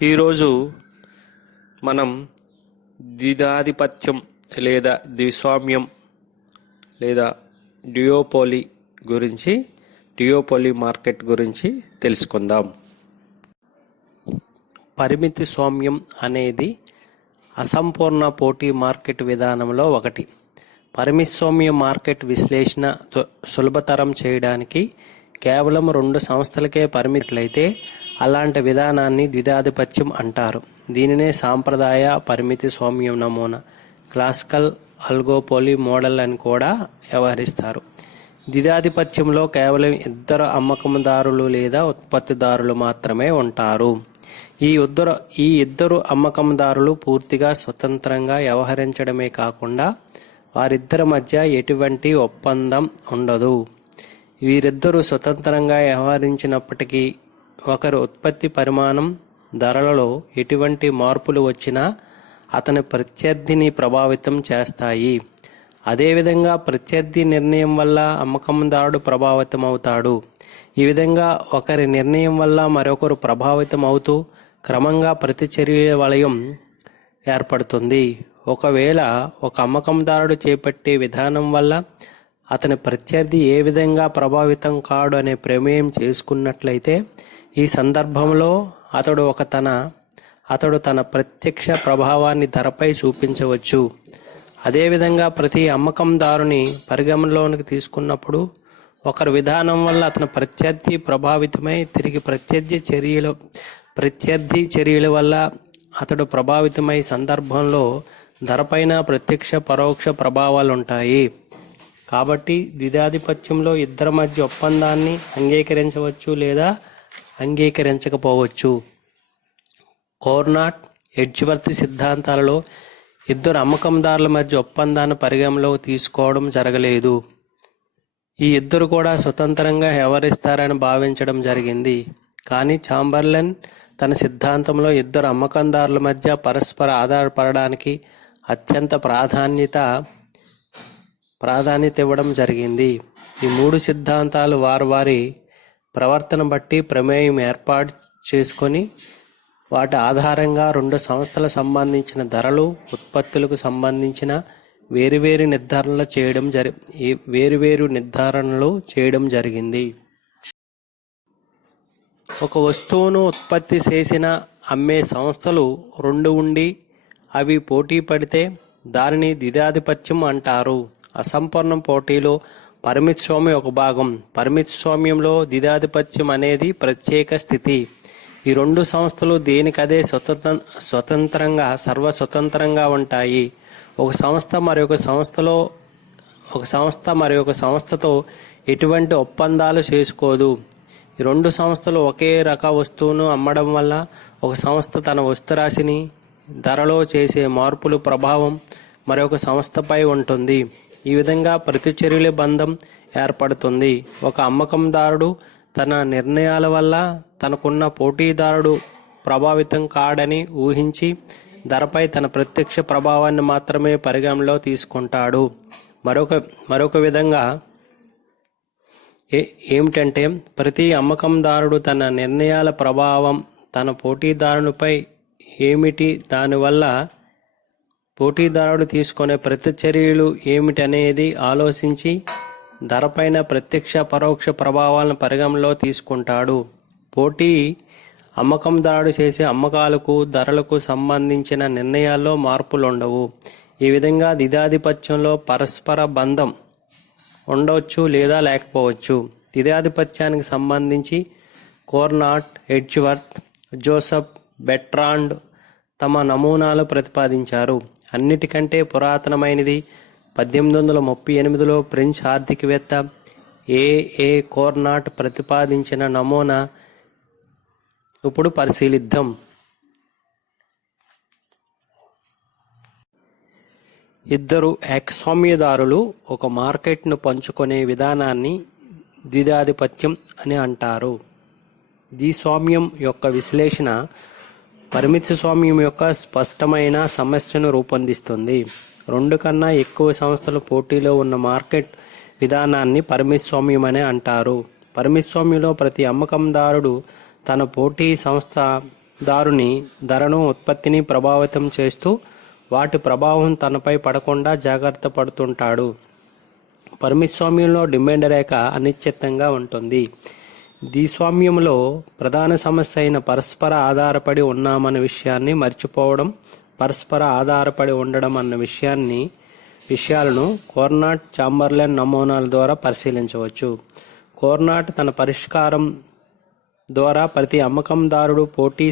ఈరోజు మనం ద్విధాధిపత్యం లేదా ద్విస్వామ్యం లేదా డ్యూయోపోలీ డ్యూయోపోలీ మార్కెట్ గురించి తెలుసుకుందాం. పరిమితి స్వామ్యం అనేది అసంపూర్ణ పోటీ మార్కెట్ విధానంలో ఒకటి. పరిమితి స్వామ్య మార్కెట్ విశ్లేషణ సులభతరం చేయడానికి కేవలం 2 సంస్థలకే పరిమితులైతే అలాంటి విధానాన్ని ద్విధాధిపత్యం అంటారు. దీనినే సాంప్రదాయ పరిమితి స్వామ్యం నమూనా, క్లాసికల్ ఆలిగోపోలీ మోడల్ అని కూడా వ్యవహరిస్తారు. ద్విధాధిపత్యంలో కేవలం 2 అమ్మకందారులు లేదా ఉత్పత్తిదారులు మాత్రమే ఉంటారు. ఈ ఇద్దరు అమ్మకందారులు పూర్తిగా స్వతంత్రంగా వ్యవహరించడమే కాకుండా వారిద్దరి మధ్య ఎటువంటి ఒప్పందం ఉండదు. వీరిద్దరూ స్వతంత్రంగా వ్యవహరించినప్పటికీ ఒకరి ఉత్పత్తి పరిమాణం, ధరలలో ఎటువంటి మార్పులు వచ్చినా అతని ప్రత్యర్థిని ప్రభావితం చేస్తాయి. అదేవిధంగా ప్రత్యర్థి నిర్ణయం వల్ల అమ్మకందారుడు ప్రభావితం అవుతాడు. ఈ విధంగా ఒకరి నిర్ణయం వల్ల మరొకరు ప్రభావితం అవుతూ క్రమంగా ప్రతిచర్య వలయం ఏర్పడుతుంది. ఒకవేళ ఒక అమ్మకందారుడు చేపట్టే విధానం వల్ల అతని ప్రత్యర్థి ఏ విధంగా ప్రభావితం కాడు అనే ప్రమేయం చేసుకున్నట్లయితే ఈ సందర్భంలో అతడు తన ప్రత్యక్ష ప్రభావాన్ని ధరపై చూపించవచ్చు. అదేవిధంగా ప్రతి అమ్మకందారుని పరిగణలోనికి తీసుకున్నప్పుడు ఒకరి విధానం వల్ల అతని ప్రత్యర్థి ప్రభావితమై తిరిగి ప్రత్యర్థి చర్యల వల్ల అతడు ప్రభావితమై సందర్భంలో ధరపైన ప్రత్యక్ష పరోక్ష ప్రభావాలు ఉంటాయి. కాబట్టి ద్విధాధిపత్యంలో ఇద్దరి మధ్య ఒప్పందాన్ని అంగీకరించవచ్చు లేదా అంగీకరించకపోవచ్చు. కోర్నాట్, ఎడ్జ్వర్త్ సిద్ధాంతాలలో 2 అమ్మకందారుల మధ్య ఒప్పందాన్ని పరిగణలోకి తీసుకోవడం జరగలేదు. ఈ ఇద్దరు కూడా స్వతంత్రంగా వ్యవహరిస్తారని భావించడం జరిగింది. కానీ చాంబర్లైన్ తన సిద్ధాంతంలో 2 అమ్మకందారుల మధ్య పరస్పర ఆధారపడడానికి అత్యంత ప్రాధాన్యత ఇవ్వడం జరిగింది. ఈ 3 సిద్ధాంతాలు వారి ప్రవర్తన బట్టి ప్రమేయం ఏర్పాటు చేసుకొని వాటి ఆధారంగా 2 సంస్థలకు సంబంధించిన ధరలు, ఉత్పత్తులకు సంబంధించిన వేరువేరు నిర్ధారణలు చేయడం జరిగింది. ఒక వస్తువును ఉత్పత్తి చేసిన అమ్మే సంస్థలు 2 ఉండి అవి పోటీ పడితే దానిని ద్విధాధిపత్యం అంటారు. అసంపూర్ణ పోటీలో పరిమితి స్వామ్యం ఒక భాగం. పరిమితి స్వామ్యంలో ద్విధాధిపత్యం అనేది ప్రత్యేక స్థితి. ఈ 2 సంస్థలు దేనికదే సర్వస్వతంత్రంగా ఉంటాయి. ఒక సంస్థ మరొక సంస్థతో ఎటువంటి ఒప్పందాలు చేసుకోదు. ఈ 2 సంస్థలు ఒకే రక వస్తువును అమ్మడం వల్ల ఒక సంస్థ తన వస్తురాశిని, ధరలో చేసే మార్పుల ప్రభావం మరొక సంస్థపై ఉంటుంది. ఈ విధంగా ప్రతిచర్యల బంధం ఏర్పడుతుంది. ఒక అమ్మకందారుడు తన నిర్ణయాల వల్ల తనకున్న పోటీదారుడు ప్రభావితం కాడని ఊహించి ధరపై తన ప్రత్యక్ష ప్రభావాన్ని మాత్రమే పరిగణలో తీసుకుంటాడు. మరొక విధంగా ఏమిటంటే ప్రతి అమ్మకందారుడు తన నిర్ణయాల ప్రభావం తన పోటీదారునిపై ఏమిటి, దానివల్ల పోటీదారుడు తీసుకునే ప్రతిచర్యలు ఏమిటనేది ఆలోచించి ధరపైన ప్రత్యక్ష పరోక్ష ప్రభావాలను పరిగణలో తీసుకుంటాడు. పోటీ అమ్మకందారుడు చేసే అమ్మకాలకు, ధరలకు సంబంధించిన నిర్ణయాల్లో మార్పులు ఉండవు. ఈ విధంగా ద్విధాధిపత్యంలో పరస్పర బంధం ఉండవచ్చు లేదా లేకపోవచ్చు. ద్విధాధిపత్యానికి సంబంధించి కోర్నాట్, ఎడ్జ్వర్త్, జోసెఫ్ బెర్ట్రాండ్ తమ నమూనాలు ప్రతిపాదించారు. అన్నిటికంటే పురాతనమైనది 1838లో ఫ్రెంచ్ ఆర్థికవేత్త ఏ కోర్నాట్ ప్రతిపాదించిన నమూనా. ఇప్పుడు పరిశీలిద్దాం. ఇద్దరు ఏకస్వామ్యదారులు ఒక మార్కెట్ను పంచుకునే విధానాన్ని ద్విధాధిపత్యం అని అంటారు. ద్విస్వామ్యం యొక్క విశ్లేషణ పరిమితి స్వామ్యం యొక్క స్పష్టమైన సమస్యను రూపొందిస్తుంది. 2 కన్నా ఎక్కువ సంస్థలు పోటీలో ఉన్న మార్కెట్ విధానాన్ని పరిమితి స్వామ్యం అని అంటారు. పరిమితి స్వామ్యంలో ప్రతి అమ్మకందారుడు తన పోటీ సంస్థ దారుని ధరను ఉత్పత్తిని ప్రభావితం చేస్తూ వాటి ప్రభావం తనపై పడకుండా జాగ్రత్త పడుతుంటాడు. పరమిస్వామ్యంలో డిమాండ్ రేఖ అనిశ్చితంగా ఉంటుంది. ద్విస్వామ్యంలో ప్రధాన సమస్య అయిన పరస్పర ఆధారపడి ఉన్నామన్న విషయాన్ని మర్చిపోవడం, పరస్పర ఆధారపడి ఉండడం అన్న విషయాలను కోర్నాట్ చాంబర్లెన్ నమూనాల ద్వారా పరిశీలించవచ్చు. కోర్నాట్ తన పరిష్కారం ద్వారా ప్రతి అమ్మకందారుడు పోటీ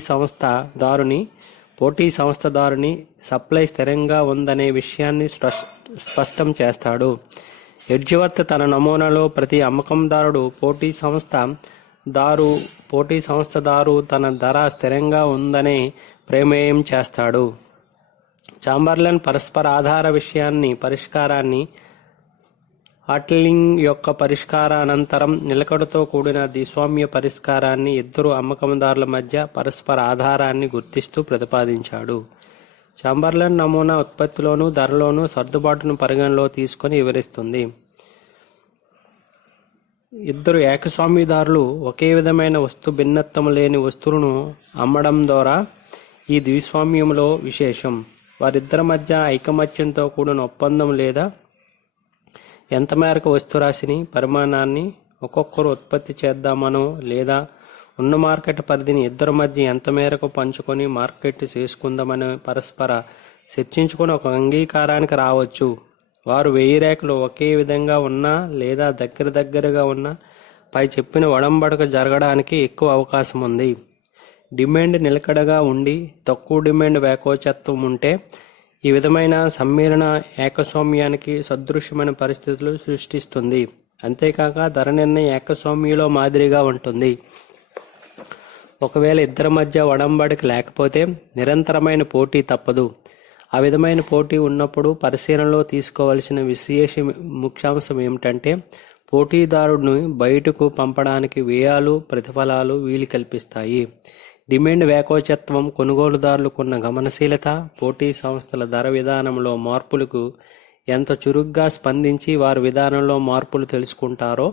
సంస్థదారుని సప్లై స్థిరంగా ఉందనే విషయాన్ని స్పష్టం చేస్తాడు. ఎడ్జ్వర్త్ తన నమూనాలో ప్రతి అమ్మకందారుడు పోటీ సంస్థదారు తన ధర స్థిరంగా ఉందనే ప్రమేయం చేస్తాడు. చాంబర్లెన్ పరస్పర ఆధార పరిష్కారాన్ని హాట్లింగ్ యొక్క పరిష్కారానంతరం నిలకడతో కూడిన ద్విస్వామ్య పరిష్కారాన్ని ఇద్దరు అమ్మకందారుల మధ్య పరస్పర ఆధారాన్ని గుర్తిస్తూ ప్రతిపాదించాడు. చాంబర్లెన్ నమూనా ఉత్పత్తిలోనూ ధరలోనూ సర్దుబాటును పరిగణలో తీసుకొని వివరిస్తుంది. ఇద్దరు ఏకస్వామ్యదారులు ఒకే విధమైన భిన్నత్వం లేని వస్తువులను అమ్మడం ద్వారా ఈ ద్విస్వామ్యంలో విశేషం. వారిద్దరి మధ్య ఐకమత్యంతో కూడిన ఒప్పందం లేదా ఎంత మేరకు వస్తురాశిని పరిమాణాన్ని ఒక్కొక్కరు ఉత్పత్తి చేద్దామనో లేదా ఉన్న మార్కెట్ పరిధిని ఇద్దరి మధ్య ఎంత మేరకు పంచుకొని మార్కెట్ చేసుకుందామని పరస్పర చర్చించుకొని ఒక అంగీకారానికి రావచ్చు. వారు 1000 రేఖలు ఒకే విధంగా ఉన్నా లేదా దగ్గరగా ఉన్నా పై చెప్పిన ఒడంబడిక జరగడానికి ఎక్కువ అవకాశం ఉంది. డిమాండ్ నిలకడగా ఉండి తక్కువ డిమాండ్ వ్యాకోచత్వం ఉంటే ఈ విధమైన సమ్మేళన ఏకస్వామ్యానికి సదృశ్యమైన పరిస్థితులు సృష్టిస్తుంది. అంతేకాక ధర నిర్ణయం ఏకస్వామ్యంలో మాదిరిగా ఉంటుంది. ఒకవేళ ఇద్దరి మధ్య ఒడంబడిక లేకపోతే నిరంతరమైన పోటీ తప్పదు. ఆ విధమైన పోటీ ఉన్నప్పుడు పరిశీలనలో తీసుకోవలసిన ముఖ్యాంశం ఏమిటంటే పోటీదారుడిని బయటకు పంపడానికి వ్యయాలు ప్రతిఫలాలు వీలు కల్పిస్తాయి. డిమాండ్ వ్యాకోచత్వం, కొనుగోలుదారులకున్న గమనశీలత, పోటీ సంస్థల ధర విధానంలో మార్పులకు ఎంత చురుగ్గా స్పందించి వారి విధానంలో మార్పులు తెలుసుకుంటారో,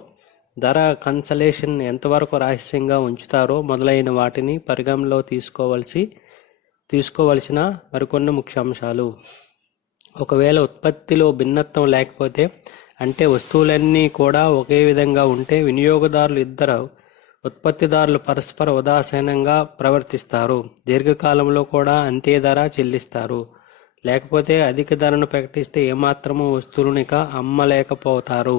ధర కన్సలేషన్ ఎంతవరకు రహస్యంగా ఉంచుతారో మొదలైన వాటిని పరిగణలో తీసుకోవలసిన మరికొన్ని ముఖ్యాంశాలు. ఒకవేళ ఉత్పత్తిలో భిన్నత్వం లేకపోతే, అంటే వస్తువులన్నీ కూడా ఒకే విధంగా ఉంటే ఇద్దరు ఉత్పత్తిదారులు పరస్పర ఉదాసీనంగా ప్రవర్తిస్తారు. దీర్ఘకాలంలో కూడా అంతే ధర చెల్లిస్తారు. లేకపోతే అధిక ధరను ప్రకటిస్తే ఏమాత్రము వస్తువులను ఇక అమ్మలేకపోతారు.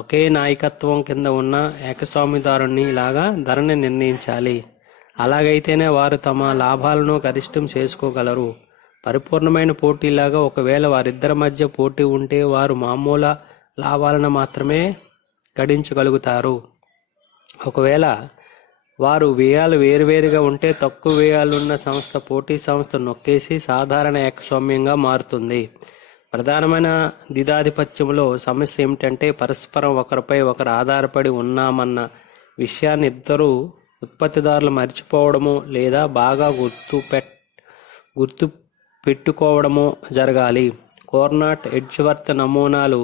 ఒకే నాయకత్వం కింద ఉన్న ఏకస్వామ్యదారుని లాగా ధరని నిర్ణయించాలి. అలాగైతేనే వారు తమ లాభాలను గరిష్టం చేసుకోగలరు. పరిపూర్ణమైన పోటీలాగా ఒకవేళ వారిద్దరి మధ్య పోటీ ఉంటే వారు మామూలు లాభాలను మాత్రమే గడించగలుగుతారు. ఒకవేళ వారు వ్యయాలు వేరువేరుగా ఉంటే తక్కువ వ్యయాలున్న సంస్థ పోటీ సంస్థ నొక్కేసి సాధారణ ఏకస్వామ్యంగా మారుతుంది. ప్రధానమైన ద్విధాధిపత్యంలో సమస్య ఏమిటంటే పరస్పరం ఒకరిపై ఒకరు ఆధారపడి ఉన్నామన్న విషయాన్ని ఇద్దరు ఉత్పత్తిదారులు మర్చిపోవడము లేదా బాగా గుర్తు పెట్టుకోవడము జరగాలి. కోర్నాట్, ఎడ్జ్వర్త్ నమూనాలు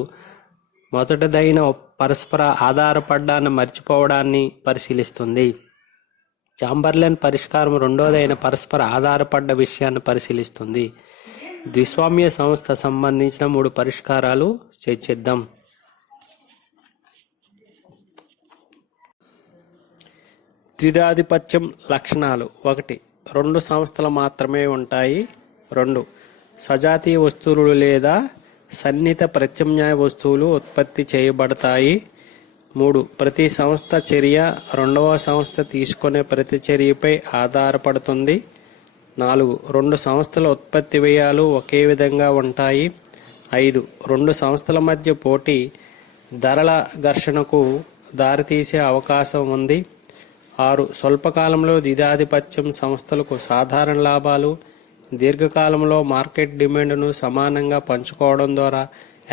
మొదటిదైన పరస్పర ఆధారపడ్డాన్ని మర్చిపోవడాన్ని పరిశీలిస్తుంది. చాంబర్లెన్ పరిష్కారం రెండోదైన పరస్పర ఆధారపడ్డ విషయాన్ని పరిశీలిస్తుంది. ద్విస్వామ్య సంస్థ సంబంధించిన 3 పరిష్కారాలు చర్చిద్దాం. ద్విధాధిపత్యం లక్షణాలు. 1. 2 సంస్థలు మాత్రమే ఉంటాయి. 2. సజాతీయ వస్తువులు లేదా సన్నిహిత ప్రత్యామ్నాయ వస్తువులు ఉత్పత్తి చేయబడతాయి. 3. ప్రతి సంస్థ చర్య రెండవ సంస్థ తీసుకునే ప్రతి చర్యపై ఆధారపడుతుంది. 4. 2 సంస్థల ఉత్పత్తి వ్యయాలు ఒకే విధంగా ఉంటాయి. 5. 2 సంస్థల మధ్య పోటీ ధరల ఘర్షణకు దారితీసే అవకాశం ఉంది. 6. స్వల్పకాలంలో ద్విధాధిపత్యం సంస్థలకు సాధారణ లాభాలు, దీర్ఘకాలంలో మార్కెట్ డిమాండ్ను సమానంగా పంచుకోవడం ద్వారా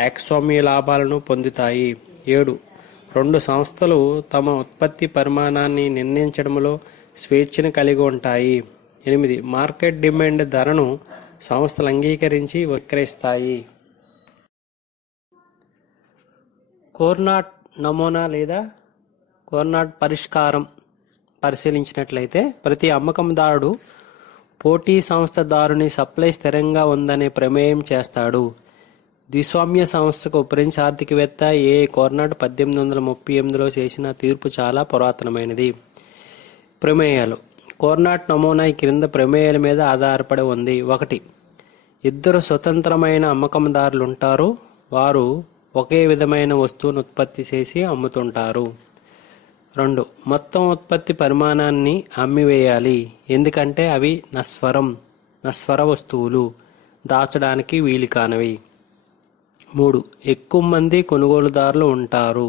ఏకస్వామ్య లాభాలను పొందుతాయి. 7. 2 సంస్థలు తమ ఉత్పత్తి పరిమాణాన్ని నిర్ణయించడంలో స్వేచ్ఛను కలిగి ఉంటాయి. 8. మార్కెట్ డిమాండ్ ధరను సంస్థలు అంగీకరించి విక్రయిస్తాయి. కోర్నాట్ నమూనా లేదా కోర్నాట్ పరిశీలించినట్లయితే ప్రతి అమ్మకందారుడు పోటీ సంస్థదారుని సప్లై స్థిరంగా ఉందనే ప్రమేయం చేస్తాడు. ద్విస్వామ్య సంస్థకు ఫ్రెంచ్ ఆర్థికవేత్త కార్నాట్ 1838లో చేసిన తీర్పు చాలా పురాతనమైనది. ప్రమేయాలు. కార్నాట్ నమూనా ఈ క్రింద ప్రమేయాల మీద ఆధారపడి ఉంది. 1. ఇద్దరు స్వతంత్రమైన అమ్మకందారులుంటారు. వారు ఒకే విధమైన వస్తువును ఉత్పత్తి చేసి అమ్ముతుంటారు. 2. మొత్తం ఉత్పత్తి పరిమాణాన్ని అమ్మివేయాలి, ఎందుకంటే అవి నశ్వర వస్తువులు, దాచడానికి వీలు కానివి. 3. ఎక్కువ మంది కొనుగోలుదారులు ఉంటారు.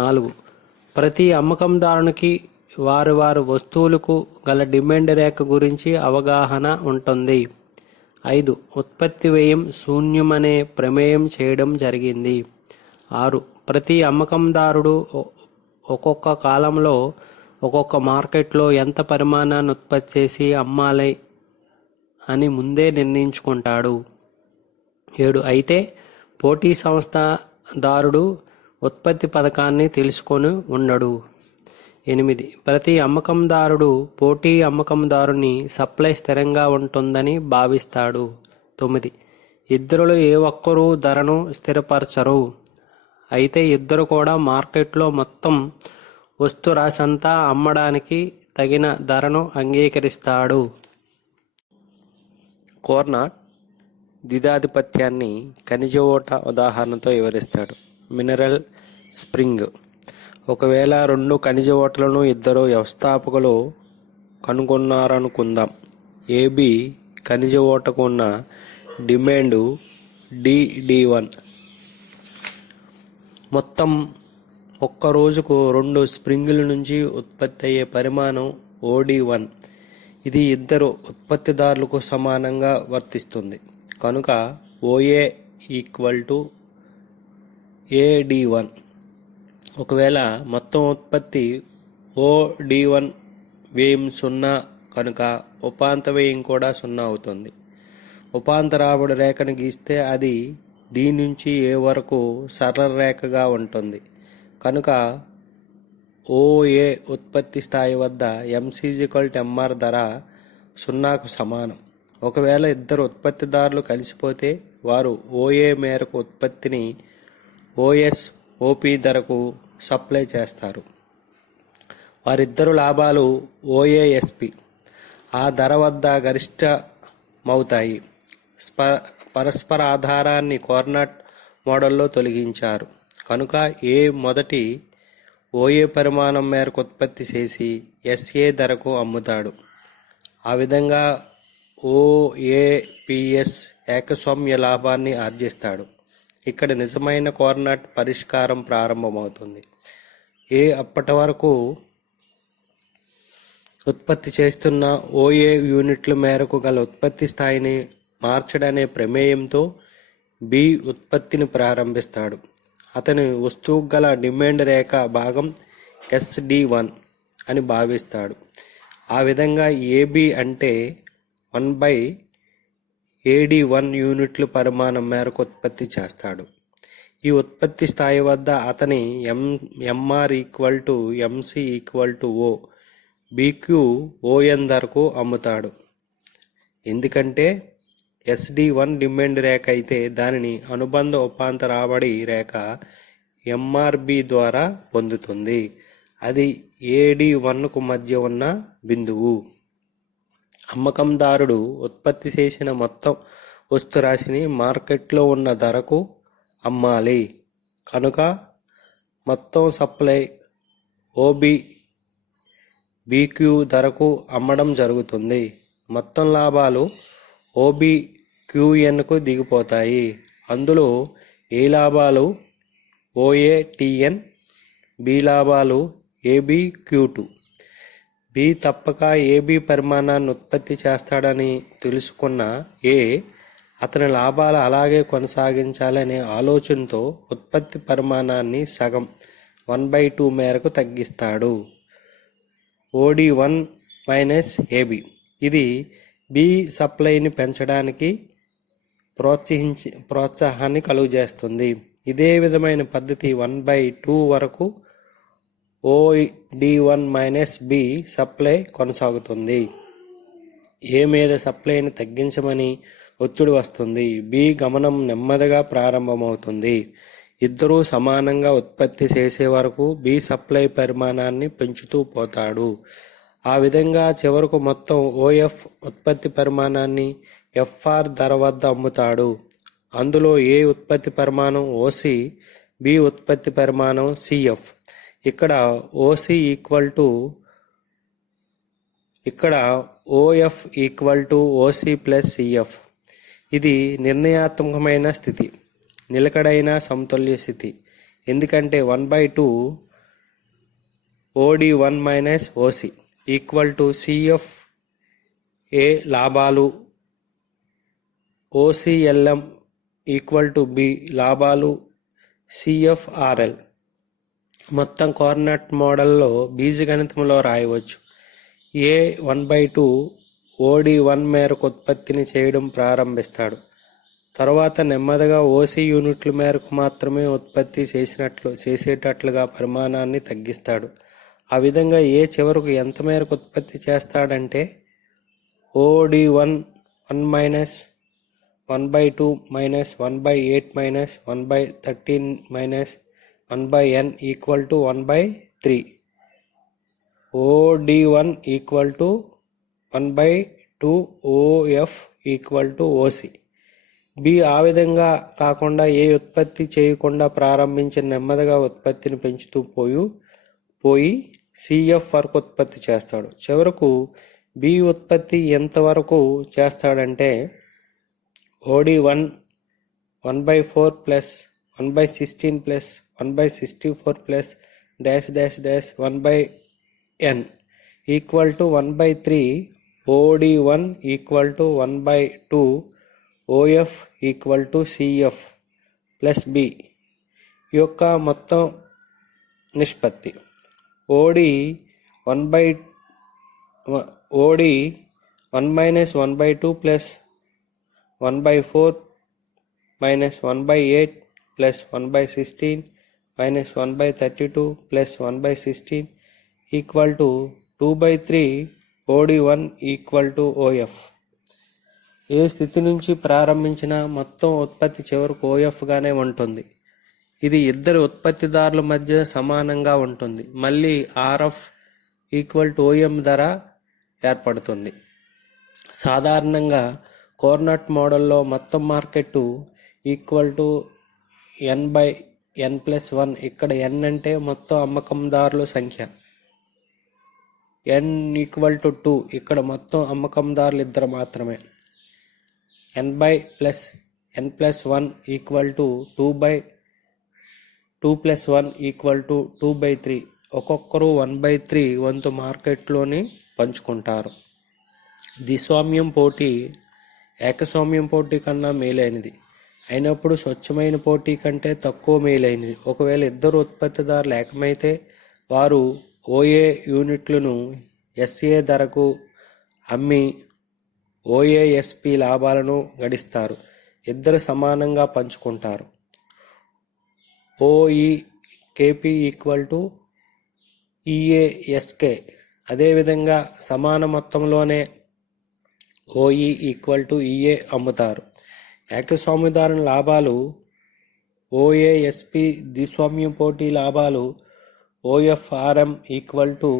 4. ప్రతి అమ్మకందారునికి వారి వస్తువులకు గల డిమాండ్ రేఖ గురించి అవగాహన ఉంటుంది. 5. ఉత్పత్తి వ్యయం శూన్యమనే ప్రమేయం చేయడం జరిగింది. 6. ప్రతి అమ్మకందారుడు ఒక్కొక్క కాలంలో ఒక్కొక్క మార్కెట్లో ఎంత పరిమాణాన్ని ఉత్పత్తి చేసి అమ్మాలి అని ముందే నిర్ణయించుకుంటాడు. 7. అయితే పోటీ సంస్థదారుడు ఉత్పత్తి పథకాన్ని తెలుసుకొని ఉండడు. 8. ప్రతి అమ్మకందారుడు పోటీ అమ్మకందారుని సప్లై స్థిరంగా ఉంటుందని భావిస్తాడు. 9. ఇద్దరులో ఏ ఒక్కరూ ధరను స్థిరపరచరు. అయితే ఇద్దరు కూడా మార్కెట్లో మొత్తం వస్తు రాశంతా అమ్మడానికి తగిన ధరను అంగీకరిస్తాడు. కార్నాట్ ద్విధాధిపత్యాన్ని ఖనిజ ఓట ఉదాహరణతో వివరిస్తాడు. Mineral spring. ఒకవేళ 2 ఖనిజ ఓటలను ఇద్దరు వ్యవస్థాపకులు కనుగొన్నారనుకుందాం. ఏబి ఖనిజ ఓటకు ఉన్న డిమాండ్ D1. మొత్తం ఒక్క రోజుకు 2 స్ప్రింగుల నుంచి ఉత్పత్తి అయ్యే పరిమాణం OD1. ఇది ఇద్దరు ఉత్పత్తిదారులకు సమానంగా వర్తిస్తుంది. కనుక OA = AD1. ఒకవేళ మొత్తం ఉత్పత్తి OD1 వ్యయం 0 కనుక ఉపాంత వ్యయం కూడా 0 అవుతుంది. ఉపాంత రాబడి రేఖను గీస్తే అది D నుంచి A వరకు సరళ రేఖగా ఉంటుంది. కనుక OA ఉత్పత్తి స్థాయి వద్ద MC=MR ధర 0కు సమానం. ఒకవేళ ఇద్దరు ఉత్పత్తిదారులు కలిసిపోతే వారు OA మేరకు ఉత్పత్తిని OS OP ధరకు సప్లై చేస్తారు. వారిద్దరు లాభాలు OASP ఆ ధర వద్ద గరిష్టమవుతాయి. పరస్పర ఆధారాన్ని కార్నాట్ మోడల్లో తొలగించారు. కనుక A మొదటి OA పరిమాణం మేరకు ఉత్పత్తి చేసి SA ధరకు అమ్ముతాడు. ఆ విధంగా OAPS ఏకస్వామ్య లాభాన్ని ఆర్జిస్తాడు. ఇక్కడ నిజమైన కార్నాట్ పరిష్కారం ప్రారంభమవుతుంది. A అప్పటి వరకు ఉత్పత్తి చేస్తున్న OA యూనిట్ల మేరకు గల ఉత్పత్తి స్థాయిని మార్చడనే ప్రమేయంతో B ఉత్పత్తిని ప్రారంభిస్తాడు. అతని వస్తువుకు గల డిమాండ్ రేఖ భాగం SD1 అని భావిస్తాడు. ఆ విధంగా AB అంటే 1/AD1 యూనిట్ల పరిమాణం మేరకు ఉత్పత్తి చేస్తాడు. ఈ ఉత్పత్తి స్థాయి వద్ద అతని MR = MC = O, BQ ON ధరకు అమ్ముతాడు. ఎందుకంటే SD1 డిమాండ్ రేఖ అయితే దానిని అనుబంధ ఉపాంత రాబడి రేఖ MRB ద్వారా పొందుతుంది. అది AD1కు మధ్య ఉన్న బిందువు. అమ్మకందారుడు ఉత్పత్తి చేసిన మొత్తం వస్తురాశిని మార్కెట్లో ఉన్న ధరకు అమ్మాలి. కనుక మొత్తం సప్లై OB BQ ధరకు అమ్మడం జరుగుతుంది. మొత్తం లాభాలు OBQNకు దిగిపోతాయి. అందులో A లాభాలు OATN, B లాభాలు ABQ2. B తప్పక AB పరిమాణాన్ని ఉత్పత్తి చేస్తాడని తెలుసుకున్న A అతని లాభాలు అలాగే కొనసాగించాలనే ఆలోచనతో ఉత్పత్తి పరిమాణాన్ని సగం 1/2 మేరకు తగ్గిస్తాడు. OD1 - AB. ఇది B సప్లైని పెంచడానికి ప్రోత్సాహాన్ని కలుగజేస్తుంది. ఇదే విధమైన పద్ధతి 1/2 వరకు OD1-B సప్లై కొనసాగుతుంది. A మీద సప్లైని తగ్గించమని ఒత్తిడి వస్తుంది. B గమనం నెమ్మదిగా ప్రారంభమవుతుంది. ఇద్దరూ సమానంగా ఉత్పత్తి చేసే వరకు B సప్లై పరిమాణాన్ని పెంచుతూ పోతాడు. ఆ విధంగా చివరకు మొత్తం OF ఉత్పత్తి పరిమాణాన్ని FR ధర వద్ద అమ్ముతాడు. అందులో A ఉత్పత్తి పరిమాణం OC, B ఉత్పత్తి పరిమాణం CF. ఇక్కడ OF equal to OC plus CF. ఇది నిర్ణయాత్మకమైన స్థితి, నిలకడైన సమతుల్య స్థితి. ఎందుకంటే 1/2 OD1 minus OC equal to CF A లాభాలు, OCLM ఈక్వల్ టు B లాభాలు, CFRL. మొత్తం కోఆర్డినేట్ మోడల్లో బీజగణితంలో రాయవచ్చు. A 1/2 OD1 మేరకు ఉత్పత్తిని చేయడం ప్రారంభిస్తాడు. తరువాత నెమ్మదిగా OC యూనిట్ల మేరకు మాత్రమే ఉత్పత్తి చేసేటట్లుగా పరిమాణాన్ని తగ్గిస్తాడు. ఆ విధంగా A చివరకు ఎంత మేరకు ఉత్పత్తి చేస్తాడంటే OD1 minus 1/2 minus 1/8 minus 1/13 minus 1/n equal to 1/3. OD1 equal to 1/2 OF equal to OC. B ఆ విధంగా కాకుండా ఏ ఉత్పత్తి చేయకుండా ప్రారంభించిన నెమ్మదిగా ఉత్పత్తిని పెంచుతూ పోయి CF వరకు ఉత్పత్తి చేస్తాడు. చివరకు B ఉత్పత్తి ఎంతవరకు చేస్తాడంటే OD1 1/4 plus 1/16 plus 1/64 plus dash dash dash 1/n equal to 1/3. OD1 equal to 1/2 OF equal to CF plus B యొక్క మొత్తం నిష్పత్తి. OD 1 minus 1/2 plus 1/4 minus 1/8 plus 1/16 minus 1/32 plus 1/16 equal to 2/3. OD1 equal to OF. ఏ స్థితి నుంచి ప్రారంభించిన మొత్తం ఉత్పత్తి చివరకు OF గానే ఉంటుంది. ఇది ఇద్దరు ఉత్పత్తిదారుల మధ్య సమానంగా ఉంటుంది. మళ్ళీ RF ఈక్వల్ టు OM ధర ఏర్పడుతుంది. సాధారణంగా కోఆర్డినేట్ మోడల్లో మొత్తం మార్కెట్ ఈక్వల్ టు N/N+1. ఇక్కడ N అంటే మొత్తం అమ్మకందారుల సంఖ్య, N ఈక్వల్ టు 2. ఇక్కడ మొత్తం అమ్మకందారులు ఇద్దరు మాత్రమే. N+N+1 equal to 2/2+1 equal to 2/3. ఒక్కొక్కరు 1/3 వంతు మార్కెట్లోని పంచుకుంటారు. ద్విస్వామ్యం పోటీ ఏకస్వామ్యం పోటీ కన్నా మేలైనది అయినప్పుడు స్వచ్ఛమైన పోటీ కంటే తక్కువ మేలైనది. ఒకవేళ ఇద్దరు ఉత్పత్తిదారులు ఏకమైతే వారు OA యూనిట్లను SA ధరకు అమ్మి OASP లాభాలను గడిస్తారు. ఇద్దరు సమానంగా పంచుకుంటారు. OEKP equal to EASK. అదేవిధంగా సమాన మొత్తంలోనే OE ఈక్వల్ టు EA అమ్ముతారు. ఏకస్వామ్యదారుల లాభాలు OASP, ద్విస్వామ్యం పోటీ లాభాలు OFRM equal to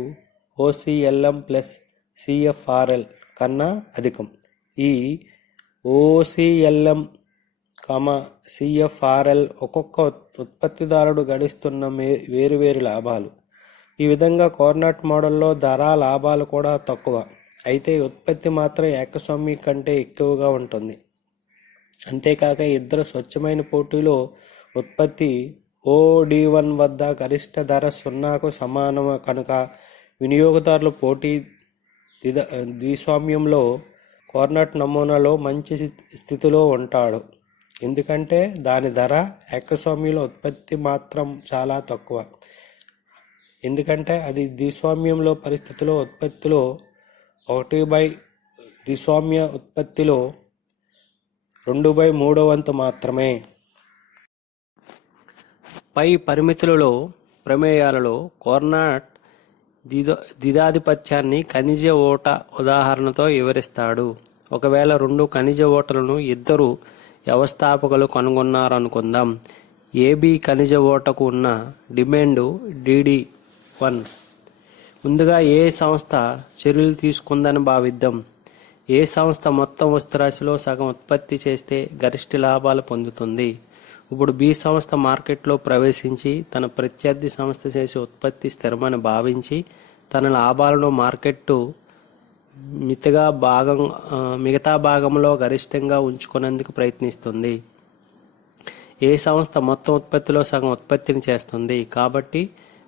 OCLM plus CFRL కన్నా అధికం. ఈ OCLM, CFRL ఒక్కొక్క ఉత్పత్తిదారుడు గడిస్తున్న వేరువేరు లాభాలు. ఈ విధంగా కోఆర్డినేట్ మోడల్లో ధర లాభాలు కూడా తక్కువ, అయితే ఉత్పత్తి మాత్రం ఏకస్వామ్యం కంటే ఎక్కువగా ఉంటుంది. అంతేకాక ఇద్దరు స్వచ్ఛమైన పోటీలో ఉత్పత్తి OD1 వద్ద గరిష్ట ధర 0కు సమానం కనుక వినియోగదారుల పోటీ ద్విస్వామ్యంలో కోఆర్డినేట్ నమూనాలో మంచి స్థితిలో ఉంటాడు. ఎందుకంటే దాని ధర ఏకస్వామ్యంలో ఉత్పత్తి మాత్రం చాలా తక్కువ. ఎందుకంటే అది ద్విస్వామ్యంలో పరిస్థితిలో ఉత్పత్తిలో 1/, ద్విస్వామ్య ఉత్పత్తిలో 2/3 వంతు మాత్రమే. పై పరిమితులలో ప్రమేయాలలో కోర్నాట్ ద్విధాధిపత్యాన్ని ఖనిజ ఓట ఉదాహరణతో వివరిస్తాడు. ఒకవేళ రెండు ఖనిజ ఓటలను ఇద్దరు వ్యవస్థాపకులు కనుగొన్నారనుకుందాం. ఏబి ఖనిజ ఓటకు ఉన్న డిమాండ్ DD1. ముందుగా ఏ సంస్థ చర్యలు తీసుకుందని భావిద్దాం. ఏ సంస్థ మొత్తం వస్తురాశిలో సగం ఉత్పత్తి చేస్తే గరిష్ట లాభాలు పొందుతుంది. ఇప్పుడు బి సంస్థ మార్కెట్లో ప్రవేశించి తన ప్రత్యర్థి సంస్థ చేసే ఉత్పత్తి స్థిరమని భావించి తన లాభాలను మార్కెట్టు మిగతా భాగంలో గరిష్టంగా ఉంచుకునేందుకు ప్రయత్నిస్తుంది. ఏ సంస్థ మొత్తం ఉత్పత్తిలో సగం ఉత్పత్తిని చేస్తుంది. కాబట్టి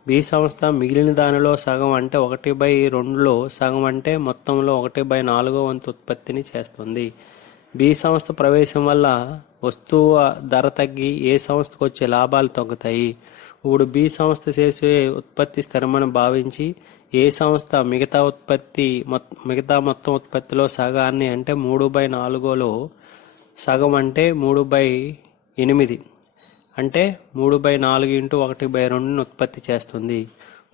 బి సంస్థ మిగిలిన దానిలో సగం అంటే 1/2లో సగం అంటే మొత్తంలో 1/4 వంతు ఉత్పత్తిని చేస్తుంది. బి సంస్థ ప్రవేశం వల్ల వస్తువు ధర తగ్గి ఏ సంస్థకు వచ్చే లాభాలు తగ్గుతాయి. ఇప్పుడు బి సంస్థ చేసే ఉత్పత్తి స్థిరమని భావించి ఏ సంస్థ మిగతా మొత్తం ఉత్పత్తిలో సగాన్ని అంటే 3/4లో సగం అంటే 3/8 అంటే 3/4 × 1/2 ఉత్పత్తి చేస్తుంది.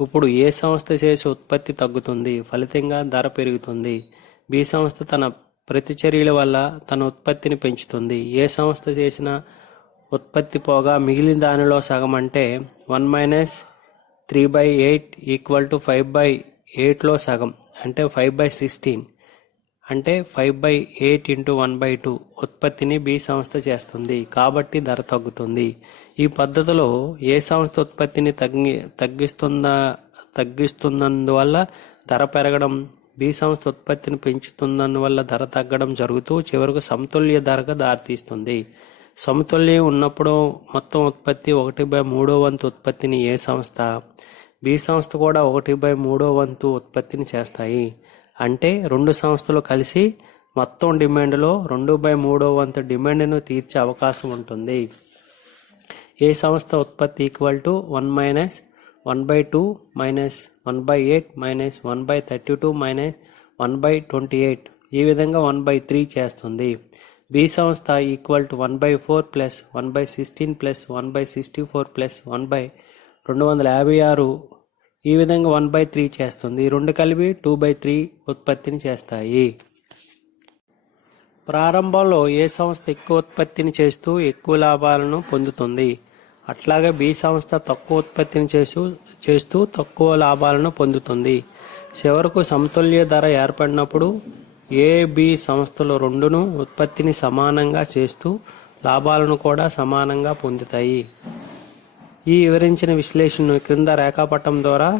ఇప్పుడు ఏ సంస్థ చేసే ఉత్పత్తి తగ్గుతుంది, ఫలితంగా ధర పెరుగుతుంది. బి సంస్థ తన ప్రతిచర్యల వల్ల తన ఉత్పత్తిని పెంచుతుంది. ఏ సంస్థ చేసిన ఉత్పత్తి పోగా మిగిలిన దానిలో సగం అంటే 1 - 3/8 = 5/8లో సగం అంటే 5/16 అంటే 5/8 × 1/2 ఉత్పత్తిని బి సంస్థ చేస్తుంది. కాబట్టి ధర తగ్గుతుంది. ఈ పద్ధతిలో ఏ సంస్థ ఉత్పత్తిని తగ్గిస్తున్నందువల్ల ధర పెరగడం, బి సంస్థ ఉత్పత్తిని పెంచుతున్నందువల్ల ధర తగ్గడం జరుగుతూ చివరకు సమతుల్య ధరకు దారితీస్తుంది. సమతుల్యం ఉన్నప్పుడు మొత్తం ఉత్పత్తి 1/3 వంతు ఉత్పత్తిని ఏ సంస్థ, బి సంస్థ కూడా 1/3 వంతు ఉత్పత్తిని చేస్తాయి. అంటే రెండు సంస్థలు కలిసి మొత్తం డిమాండ్లో 2/3 వంతు డిమాండ్ను తీర్చే అవకాశం ఉంటుంది. ఏ సంస్థ ఉత్పత్తి = 1 - 1/2 - 1/8 - 1/32 - 1/28 ఈ విధంగా 1/3 చేస్తుంది. బి సంస్థ = 1/4 + 1/16 + 1/64 + 1/256 ఈ విధంగా 1/3 చేస్తుంది. ఈ రెండు కలిపి 2/3 ఉత్పత్తిని చేస్తాయి. ప్రారంభంలో ఏ సంస్థ ఎక్కువ ఉత్పత్తిని చేస్తూ ఎక్కువ లాభాలను పొందుతుంది. అట్లాగే బి సంస్థ తక్కువ ఉత్పత్తిని చేస్తూ తక్కువ లాభాలను పొందుతుంది. చివరకు సమతుల్య ధర ఏర్పడినప్పుడు ఏ, బి సంస్థలు రెండును ఉత్పత్తిని సమానంగా చేస్తూ లాభాలను కూడా సమానంగా పొందుతాయి. ఈ వివరించిన విశ్లేషణను క్రింద రేఖాపటం ద్వారా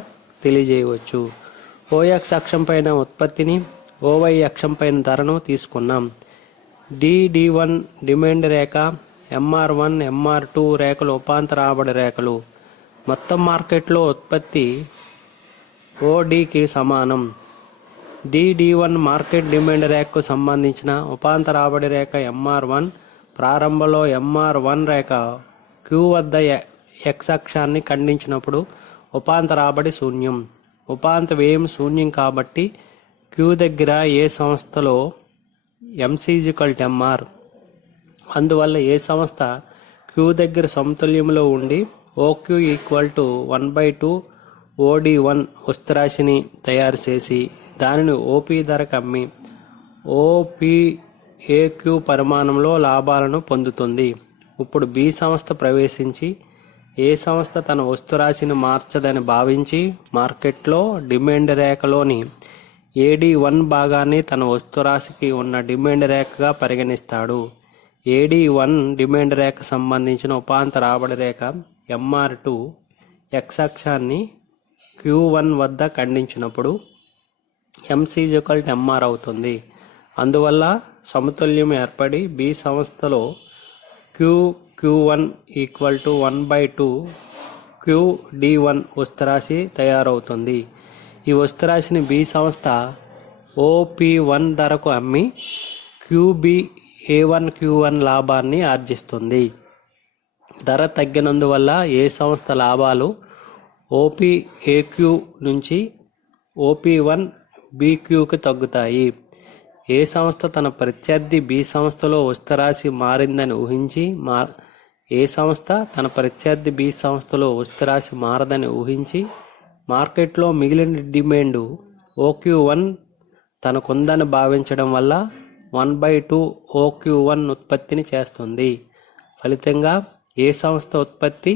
తెలియజేయవచ్చు. OX అక్షం పైన ఉత్పత్తిని, OY అక్షం పైన ధరను తీసుకున్నాం. DD1 డిమాండ్ రేఖ, MR1 MR2 రేఖలు ఉపాంత రాబడి రేఖలు. మొత్తం మార్కెట్లో ఉత్పత్తి ODకి సమానం. DD1 మార్కెట్ డిమాండ్ రేఖకు సంబంధించిన ఉపాంత రాబడి రేఖ MR1. ప్రారంభంలో MR1 రేఖ Q వద్ద X అక్షాన్ని ఖండించినప్పుడు ఉపాంత రాబడి శూన్యం. ఉపాంత వ్యయం శూన్యం కాబట్టి Q దగ్గర ఏ సంస్థలో MC = MR. అందువల్ల ఏ సంస్థ Q దగ్గర సమతుల్యంలో ఉండి OQ = 1/2 OD1 వస్తురాశిని తయారు చేసి దానిని OP ధరకు అమ్మి OPAQ పరిమాణంలో లాభాలను పొందుతుంది. ఇప్పుడు బి సంస్థ ప్రవేశించి ఏ సంస్థ తన వస్తురాశిని మార్చదని భావించి మార్కెట్లో డిమాండ్ రేఖలోని AD1 భాగాన్ని తన వస్తురాశికి ఉన్న డిమాండ్ రేఖగా పరిగణిస్తాడు. AD1 డిమాండ్ రేఖ సంబంధించిన ఉపాంత రాబడి రేఖ MR2 X అక్షాన్ని Q1 వద్ద ఖండించినప్పుడు MC = MR అవుతుంది. అందువల్ల సమతుల్యం ఏర్పడి బి సంస్థలో Q1 = 1/2 QD1 వస్తురాశి తయారవుతుంది. ఈ వస్తురాశిని బి సంస్థ OP1 ధరకు అమ్మి QBA1Q1 లాభాన్ని ఆర్జిస్తుంది. ధర తగ్గినందువల్ల ఏ సంస్థ లాభాలు OPAQ నుంచి OP1 BQకి తగ్గుతాయి. ఏ సంస్థ తన ప్రత్యర్థి బి సంస్థలో వస్తురాశి మారిందని ఊహించి ఏ సంస్థ తన ప్రత్యర్థి బి సంస్థలో వస్తురాశి మారదని ఊహించి మార్కెట్లో మిగిలిన డిమాండ్ OQ1 తనకుందని భావించడం వల్ల 1/2 OQ1 ఉత్పత్తిని చేస్తుంది. ఫలితంగా ఏ సంస్థ ఉత్పత్తి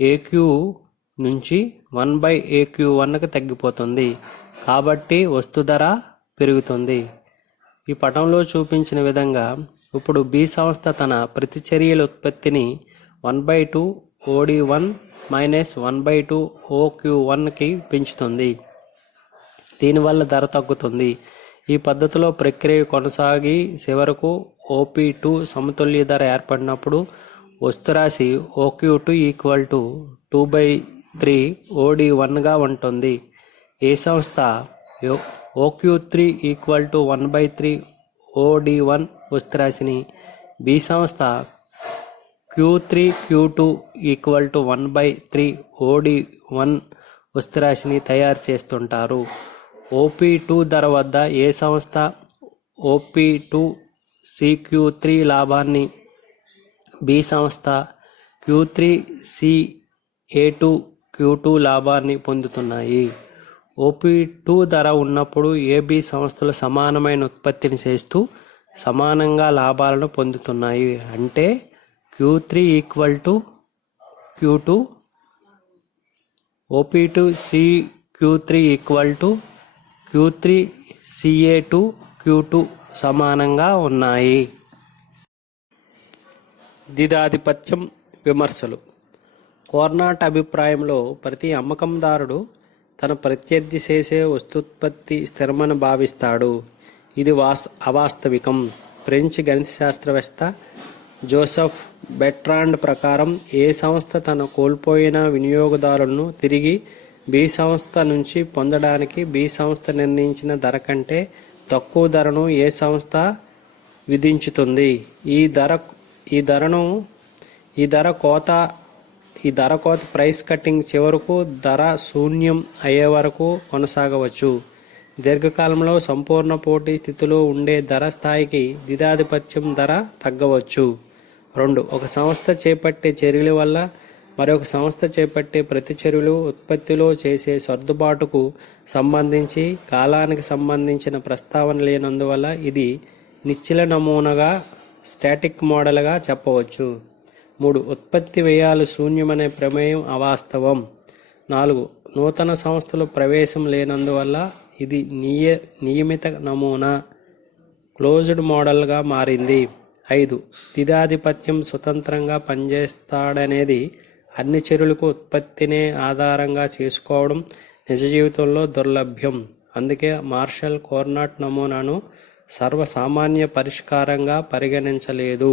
AQ నుంచి 1/AQ1కి తగ్గిపోతుంది. కాబట్టి వస్తు ధర పెరుగుతుంది. ఈ పటంలో చూపించిన విధంగా ఇప్పుడు బి సంస్థ తన ప్రతిచర్యల ఉత్పత్తిని 1/2 OD1 మైనస్ 1/2 OQ1కి పెంచుతుంది. దీనివల్ల ధర తగ్గుతుంది. ఈ పద్ధతిలో ప్రక్రియ కొనసాగి చివరకు OP2 సమతుల్య ధర ఏర్పడినప్పుడు వస్తురాశి OQ2 ఈక్వల్ టు 2/3 OD1గా ఉంటుంది. ఏ సంస్థ OQ3 equal to 1/3 OD1 వస్తురాశిని, B సంస్థ Q3 Q2 equal to 1/3 OD1 వస్తురాశిని తయారు చేస్తుంటారు. OP2 ధర వద్ద ఏ సంస్థ OP2 CQ3 లాభాన్ని, బి సంస్థ Q3 CA2 Q2 లాభాన్ని పొందుతున్నాయి. OP2 ధర ఉన్నప్పుడు AB సంస్థలు సమానమైన ఉత్పత్తిని చేస్తూ సమానంగా లాభాలను పొందుతున్నాయి. అంటే Q3 equal to Q2, OP2 CQ3 equal to Q3 CA2 Q2 సమానంగా ఉన్నాయి. ద్విధాధిపత్యం విమర్శలు. కోర్నాట్ అభిప్రాయంలో ప్రతి అమ్మకందారుడు తన ప్రత్యర్థి చేసే వస్తుత్పత్తి స్థిరమని భావిస్తాడు. ఇది అవాస్తవికం. ఫ్రెంచ్ గణిత శాస్త్రవేత్త జోసెఫ్ బెట్రాండ్ ప్రకారం ఏ సంస్థ తన కోల్పోయిన వినియోగదారులను తిరిగి బి సంస్థ నుంచి పొందడానికి బి సంస్థ నిర్ణయించిన ధర కంటే తక్కువ ధరను ఏ సంస్థ విధించుతుంది. ఈ ధర కోత ప్రైస్ కటింగ్ చివరకు ధర శూన్యం అయ్యే వరకు కొనసాగవచ్చు. దీర్ఘకాలంలో సంపూర్ణ పోటీ స్థితిలో ఉండే ధర స్థాయికి ద్విధాధిపత్యం ధర తగ్గవచ్చు. 2. ఒక సంస్థ చేపట్టే చర్యల వల్ల మరొక సంస్థ చేపట్టే ప్రతిచర్యలు ఉత్పత్తిలో చేసే సర్దుబాటుకు సంబంధించి కాలానికి సంబంధించిన ప్రస్తావన లేనందువల్ల ఇది నిశ్చల నమూనాగా స్టాటిక్ మోడల్గా చెప్పవచ్చు. 3. ఉత్పత్తి వ్యయాలు శూన్యమనే ప్రమేయం అవాస్తవం. 4. నూతన సంస్థలు ప్రవేశం లేనందువల్ల ఇది నియమిత నమూనా క్లోజ్డ్ మోడల్గా మారింది. 5. ద్విధాధిపత్యం స్వతంత్రంగా పనిచేస్తాడనేది అన్ని చర్యలకు ఉత్పత్తినే ఆధారంగా చేసుకోవడం నిజ జీవితంలో దుర్లభ్యం. అందుకే మార్షల్ కోర్నాట్ నమూనాను సర్వసామాన్య పరిష్కారంగా పరిగణించలేదు.